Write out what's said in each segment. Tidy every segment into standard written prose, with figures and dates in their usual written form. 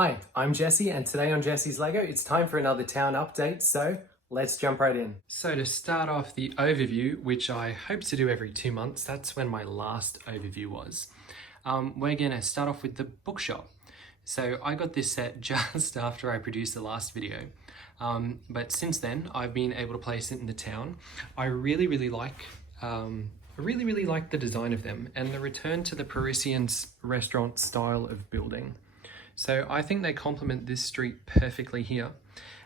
Hi, I'm Jesse, and today on Jesse's Lego, it's time for another town update, so let's jump right in. So to start off the overview, which I hope to do every 2 months, that's when my last overview was. We're gonna start off with the bookshop. So I got this set just after I produced the last video, but since then I've been able to place it in the town. I really like the design of them and the return to the Parisian restaurant style of building. So I think they complement this street perfectly here.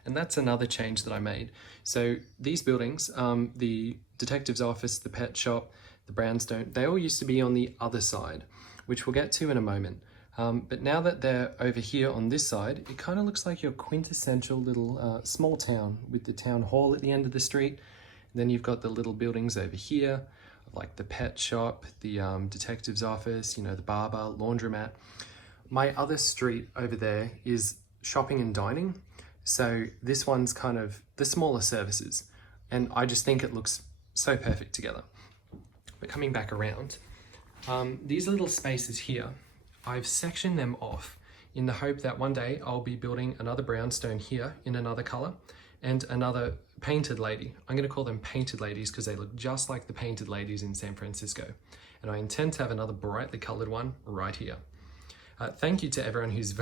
And that's another change that I made. So these buildings, the detective's office, the pet shop, the brownstone, they all used to be on the other side, which we'll get to in a moment. But now that they're over here on this side, it kind of looks like your quintessential little small town with the town hall at the end of the street. And then you've got the little buildings over here, like the pet shop, the detective's office, the barber, laundromat. My other street over there is shopping and dining. So this one's kind of the smaller services. And I just think it looks so perfect together. But coming back around, these little spaces here, I've sectioned them off in the hope that one day I'll be building another brownstone here in another color and another painted lady. I'm going to call them painted ladies because they look just like the painted ladies in San Francisco. And I intend to have another brightly colored one right here. Thank you to everyone who's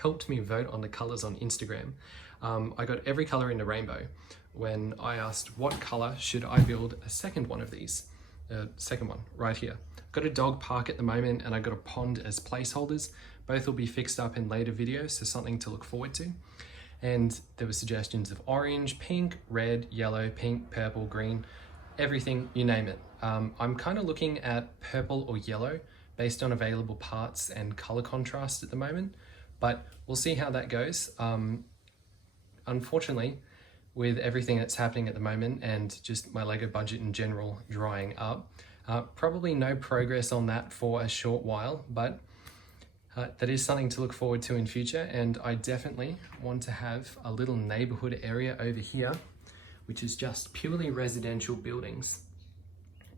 helped me vote on the colors on Instagram. I got every color in the rainbow when I asked what color should I build a second one of these. Second one right here. I've got a dog park at the moment and I got a pond as placeholders. Both will be fixed up in later videos, so something to look forward to. And there were suggestions of orange, pink, red, yellow, pink, purple, green, everything, you name it. I'm kind of looking at purple or yellow based on available parts and color contrast at the moment, but we'll see how that goes. Unfortunately, with everything that's happening at the moment and just my Lego budget in general drying up, probably no progress on that for a short while, but that is something to look forward to in future. And I definitely want to have a little neighborhood area over here, which is just purely residential buildings.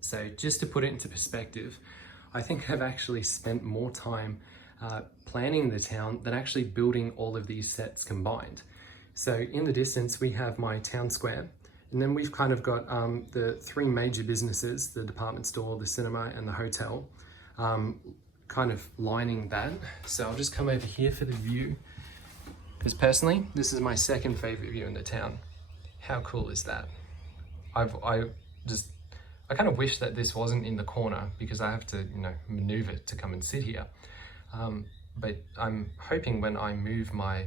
So just to put it into perspective, I think I've actually spent more time planning the town than actually building all of these sets combined. So in the distance, we have my town square, and then we've kind of got the three major businesses, the department store, the cinema, and the hotel, kind of lining that. So I'll just come over here for the view, because personally, this is my second favorite view in the town. How cool is that? I kind of wish that this wasn't in the corner because I have to, maneuver to come and sit here. But I'm hoping when I move my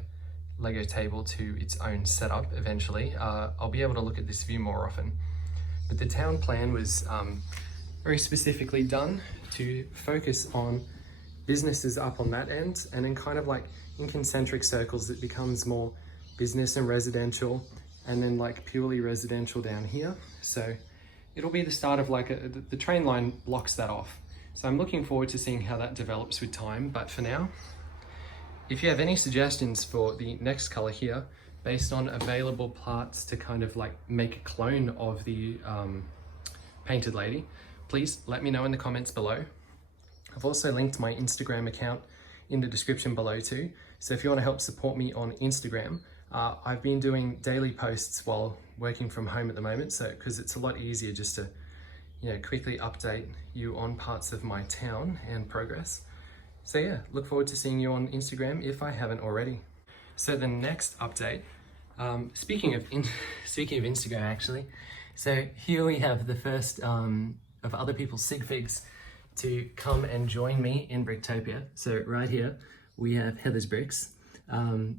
Lego table to its own setup eventually, I'll be able to look at this view more often. But the town plan was very specifically done to focus on businesses up on that end, and then kind of like in concentric circles it becomes more business and residential, and then like purely residential down here. So it'll be the start of like the train line blocks that off. So I'm looking forward to seeing how that develops with time. But for now, if you have any suggestions for the next color here, based on available parts to kind of like make a clone of the painted lady, please let me know in the comments below. I've also linked my Instagram account in the description below too. So if you want to help support me on Instagram, I've been doing daily posts while working from home at the moment, so because it's a lot easier just to quickly update you on parts of my town and progress. So yeah, look forward to seeing you on Instagram if I haven't already. So the next update, speaking of Instagram actually, so here we have the first of other people's sig figs to come and join me in Bricktopia. So right here we have Heather's Bricks.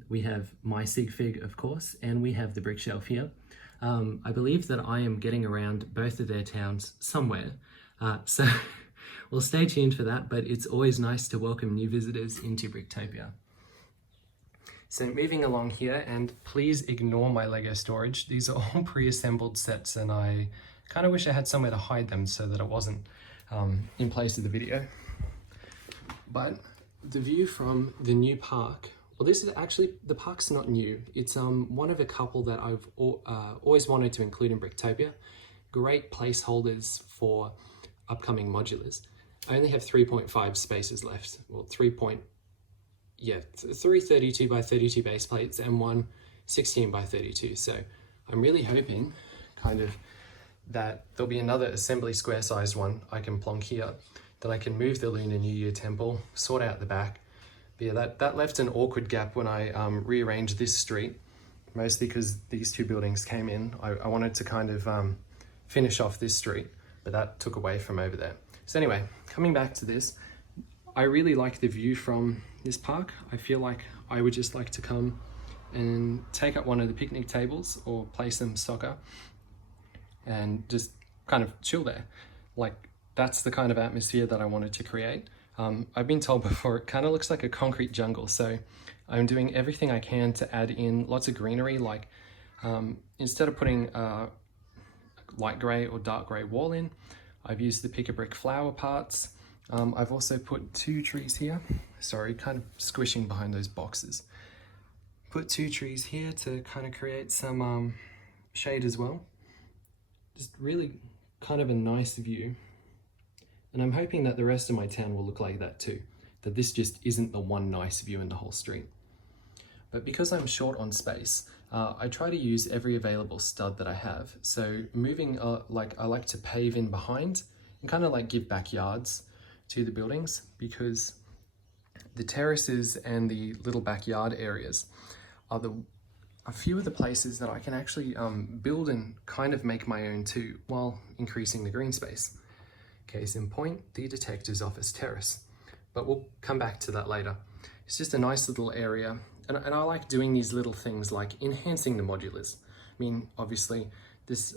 We have my sig fig, of course, and we have the brick shelf here. I believe that I am getting around both of their towns somewhere, so we'll stay tuned for that, but it's always nice to welcome new visitors into Bricktopia. So moving along here, and please ignore my Lego storage. These are all pre-assembled sets, and I kind of wish I had somewhere to hide them so that it wasn't in place of the video. But the view from the new park, well, this is actually, the park's not new. It's one of a couple that I've always wanted to include in Bricktopia. Great placeholders for upcoming modulars. I only have 3.5 spaces left, well, three 32 by 32 base plates and one 16 by 32. So I'm really hoping kind of that there'll be another assembly square sized one I can plonk here, that I can move the Lunar New Year temple, sort out the back. But yeah, that left an awkward gap when I rearranged this street, mostly because these two buildings came in. I wanted to kind of finish off this street, but that took away from over there. So anyway, coming back to this, I really like the view from this park. I feel like I would just like to come and take up one of the picnic tables or play some soccer and just kind of chill there. Like, that's the kind of atmosphere that I wanted to create. I've been told before, it kind of looks like a concrete jungle. So I'm doing everything I can to add in lots of greenery. Like instead of putting a light gray or dark gray wall in, I've used the pick a brick flower parts. I've also put two trees here. Sorry, kind of squishing behind those boxes. Put two trees here to kind of create some shade as well. Just really kind of a nice view. And I'm hoping that the rest of my town will look like that too, that this just isn't the one nice view in the whole street. But because I'm short on space, I try to use every available stud that I have. So moving, like I like to pave in behind and kind of like give backyards to the buildings, because the terraces and the little backyard areas are a few of the places that I can actually build and kind of make my own too, while increasing the green space. Case in point, the detective's office terrace. But we'll come back to that later. It's just a nice little area, and I like doing these little things like enhancing the modulars. I mean, obviously, this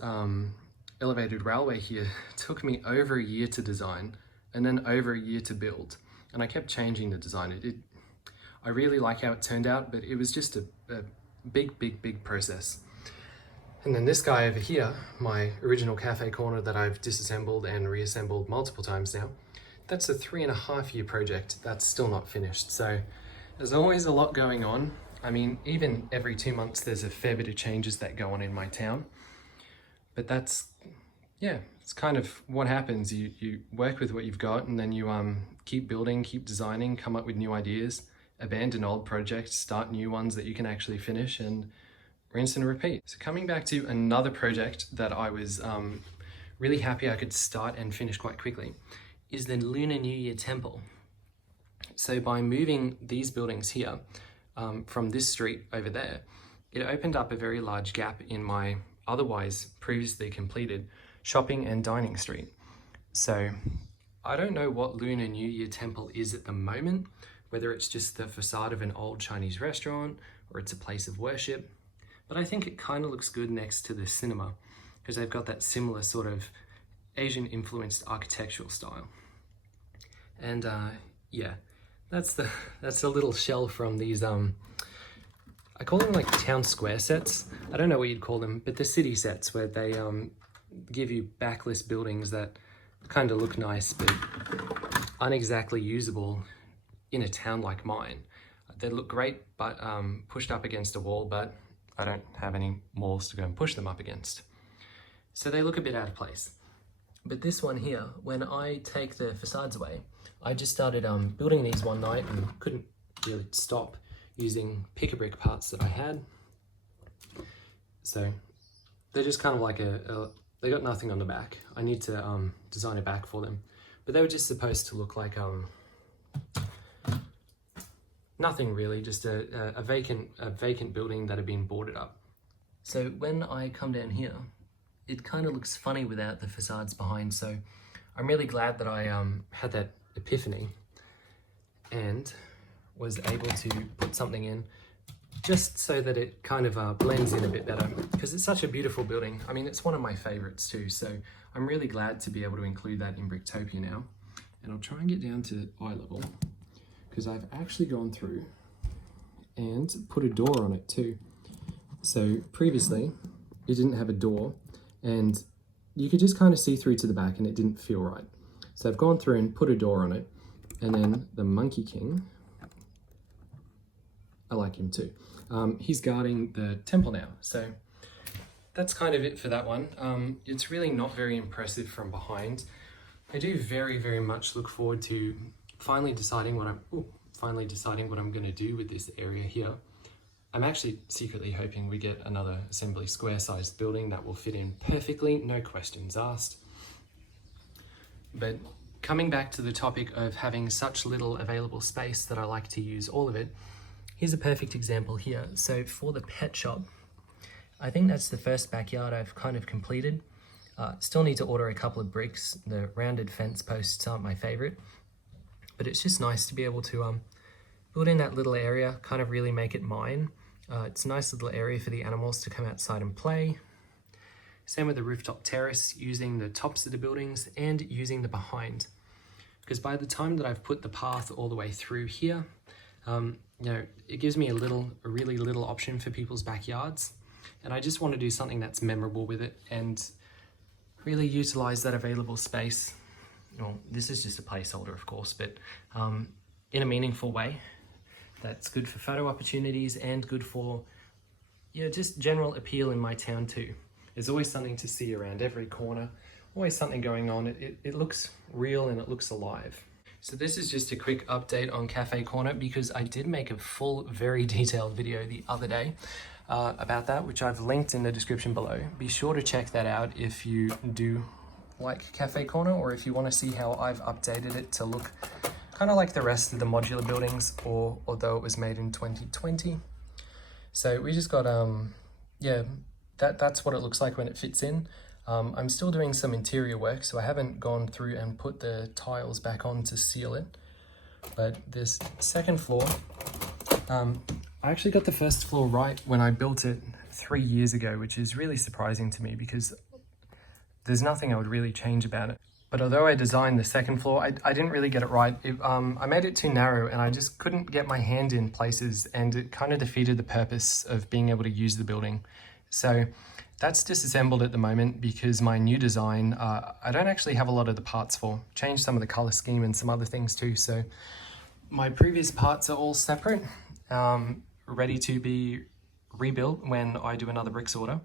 elevated railway here took me over a year to design and then over a year to build. And I kept changing the design. I really like how it turned out, but it was just a big process. And then this guy over here, my original cafe corner that I've disassembled and reassembled multiple times now, that's a 3.5 year project that's still not finished. So there's always a lot going on. I mean, even every 2 months, there's a fair bit of changes that go on in my town. But that's, yeah, it's kind of what happens. You work with what you've got, and then you keep building, keep designing, come up with new ideas, abandon old projects, start new ones that you can actually finish, and rinse and repeat. So coming back to another project that I was really happy I could start and finish quite quickly is the Lunar New Year temple. So by moving these buildings here from this street over there, it opened up a very large gap in my otherwise previously completed shopping and dining street. So I don't know what Lunar New Year temple is at the moment, whether it's just the facade of an old Chinese restaurant or it's a place of worship. But I think it kind of looks good next to the cinema, because they've got that similar sort of Asian influenced architectural style. And yeah, that's the little shell from these, I call them like town square sets. I don't know what you'd call them, but the city sets where they give you backless buildings that kind of look nice, but aren't exactly usable in a town like mine. They look great, but pushed up against a wall, but I don't have any walls to go and push them up against. So they look a bit out of place. But this one here, when I take the facades away, I just started building these one night and couldn't really stop using pick a brick parts that I had. So they're just kind of like they got nothing on the back. I need to design a back for them. But they were just supposed to look like nothing really, just a vacant building that had been boarded up. So when I come down here, it kind of looks funny without the facades behind. So I'm really glad that I had that epiphany and was able to put something in just so that it kind of blends in a bit better, because it's such a beautiful building. I mean, it's one of my favorites too. So I'm really glad to be able to include that in Bricktopia now. And I'll try and get down to eye level, because I've actually gone through and put a door on it too. So previously it didn't have a door and you could just kind of see through to the back and it didn't feel right. So I've gone through and put a door on it, and then the Monkey King, I like him too. He's guarding the temple now. So that's kind of it for that one. It's really not very impressive from behind. I do very much look forward to finally deciding what finally deciding what I'm going to do with this area here. I'm actually secretly hoping we get another assembly square sized building that will fit in perfectly, no questions asked. But coming back to the topic of having such little available space that I like to use all of it, here's a perfect example here. So for the pet shop, I think that's the first backyard I've kind of completed. Still need to order a couple of bricks. The rounded fence posts aren't my favorite, but it's just nice to be able to build in that little area, kind of really make it mine. It's a nice little area for the animals to come outside and play. Same with the rooftop terrace, using the tops of the buildings and using the behind. Because by the time that I've put the path all the way through here, you know, it gives me a really little option for people's backyards. And I just want to do something that's memorable with it and really utilize that available space. Well, this is just a placeholder, of course, but in a meaningful way. That's good for photo opportunities and good for, you know, just general appeal in my town too. There's always something to see around every corner, always something going on. It looks real and it looks alive. So this is just a quick update on Cafe Corner because I did make a full, very detailed video the other day about that, which I've linked in the description below. Be sure to check that out if you do like Cafe Corner, or if you want to see how I've updated it to look kind of like the rest of the modular buildings, or although it was made in 2020. So we just got, yeah, that's what it looks like when it fits in. I'm still doing some interior work, so I haven't gone through and put the tiles back on to seal it. But this second floor, I actually got the first floor right when I built it 3 years ago, which is really surprising to me because there's nothing I would really change about it. But although I designed the second floor, I didn't really get it right. I made it too narrow and I just couldn't get my hand in places, and it kind of defeated the purpose of being able to use the building. So that's disassembled at the moment because my new design, I don't actually have a lot of the parts for. Changed some of the color scheme and some other things too. So my previous parts are all separate, ready to be rebuilt when I do another bricks order.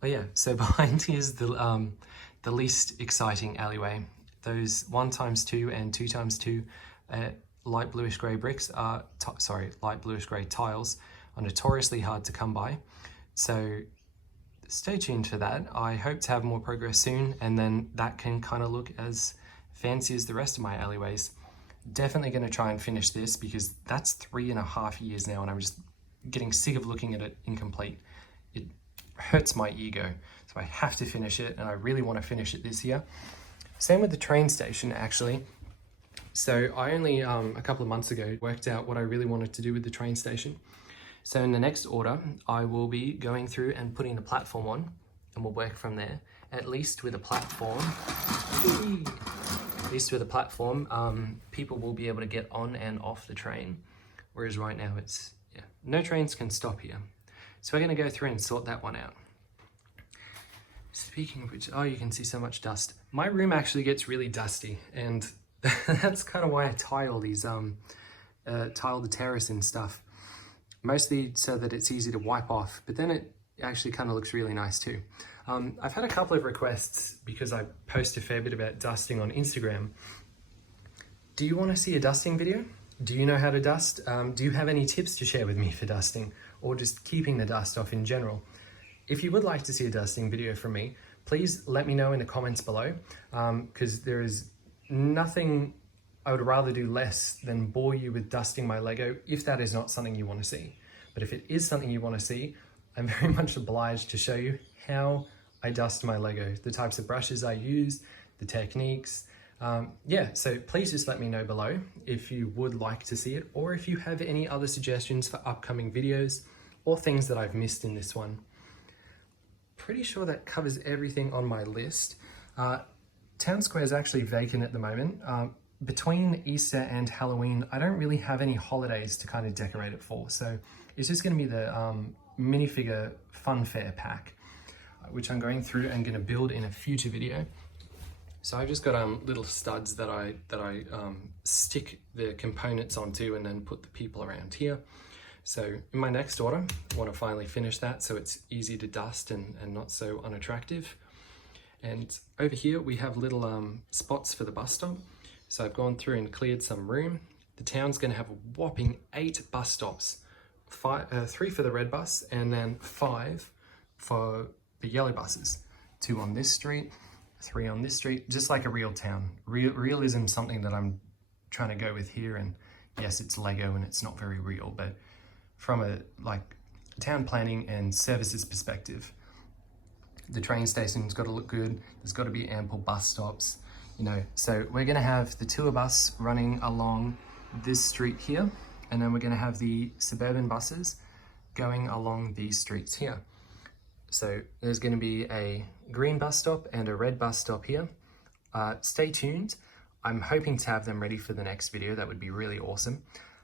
But yeah, so behind here's the least exciting alleyway. Those 1x2 and 2x2 light bluish grey bricks are, light bluish grey tiles are notoriously hard to come by. So stay tuned for that. I hope to have more progress soon, and then that can kind of look as fancy as the rest of my alleyways. Definitely going to try and finish this because that's 3.5 years now and I'm just getting sick of looking at it incomplete. It hurts my ego, so I have to finish it, and I really want to finish it this year. Same with the train station actually. So I only a couple of months ago worked out what I really wanted to do with the train station. So in the next order I will be going through and putting the platform on, and we'll work from there. At least with a platform, people will be able to get on and off the train, whereas right now it's, yeah, no trains can stop here. So we're going to go through and sort that one out. Speaking of which, oh, you can see so much dust. My room actually gets really dusty, and that's kind of why I tile these, tile the terrace and stuff. Mostly so that it's easy to wipe off, but then it actually kind of looks really nice too. I've had a couple of requests because I post a fair bit about dusting on Instagram. Do you want to see a dusting video? Do you know how to dust? Do you have any tips to share with me for dusting, or just keeping the dust off in general? If you would like to see a dusting video from me, please let me know in the comments below, because there is nothing I would rather do less than bore you with dusting my Lego if that is not something you want to see. But if it is something you want to see, I'm very much obliged to show you how I dust my Lego, the types of brushes I use, the techniques. Yeah, so please just let me know below if you would like to see it, or if you have any other suggestions for upcoming videos or things that I've missed in this one. Pretty sure that covers everything on my list. Town Square is actually vacant at the moment. Between Easter and Halloween, I don't really have any holidays to kind of decorate it for. So it's just going to be the minifigure fun fair pack, which I'm going through and going to build in a future video. So I've just got little studs that I stick the components onto and then put the people around here. So in my next order, I want to finally finish that so it's easy to dust and not so unattractive. And over here we have little spots for the bus stop. So I've gone through and cleared some room, the town's going to have a whopping 8 bus stops, 3 for the red bus and then 5 for the yellow buses. 2 on this street, 3 on this street, just like a real town. Realism, something that I'm trying to go with here, and yes, it's Lego and it's not very real, but from a town planning and services perspective, the train station's got to look good. There's got to be ample bus stops, you know. So we're going to have the tour bus running along this street here, and then we're going to have the suburban buses going along these streets here. So there's going to be a green bus stop and a red bus stop here. Stay tuned. I'm hoping to have them ready for the next video. That would be really awesome.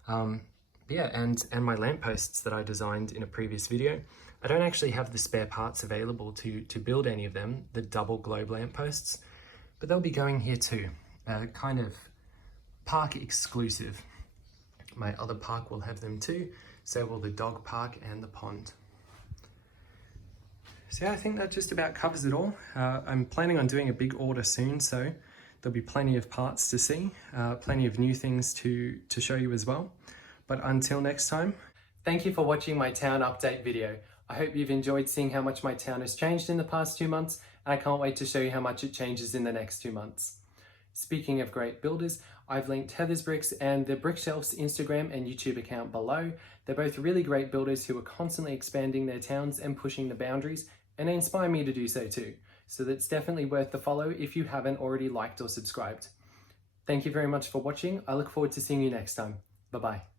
Yeah, and my lampposts that I designed in a previous video, I don't actually have the spare parts available to build any of them, the double globe lampposts, but they'll be going here too, kind of park exclusive. My other park will have them too, so will the dog park and the pond. So yeah, I think that just about covers it all. I'm planning on doing a big order soon, so there'll be plenty of parts to see, plenty of new things to show you as well. But until next time, thank you for watching my town update video. I hope you've enjoyed seeing how much my town has changed in the past 2 months, and I can't wait to show you how much it changes in the next 2 months. Speaking of great builders, I've linked Heather's Bricks and the Bricktopia Instagram and YouTube account below. They're both really great builders who are constantly expanding their towns and pushing the boundaries, and they inspire me to do so too. So that's definitely worth the follow if you haven't already liked or subscribed. Thank you very much for watching. I look forward to seeing you next time. Bye-bye.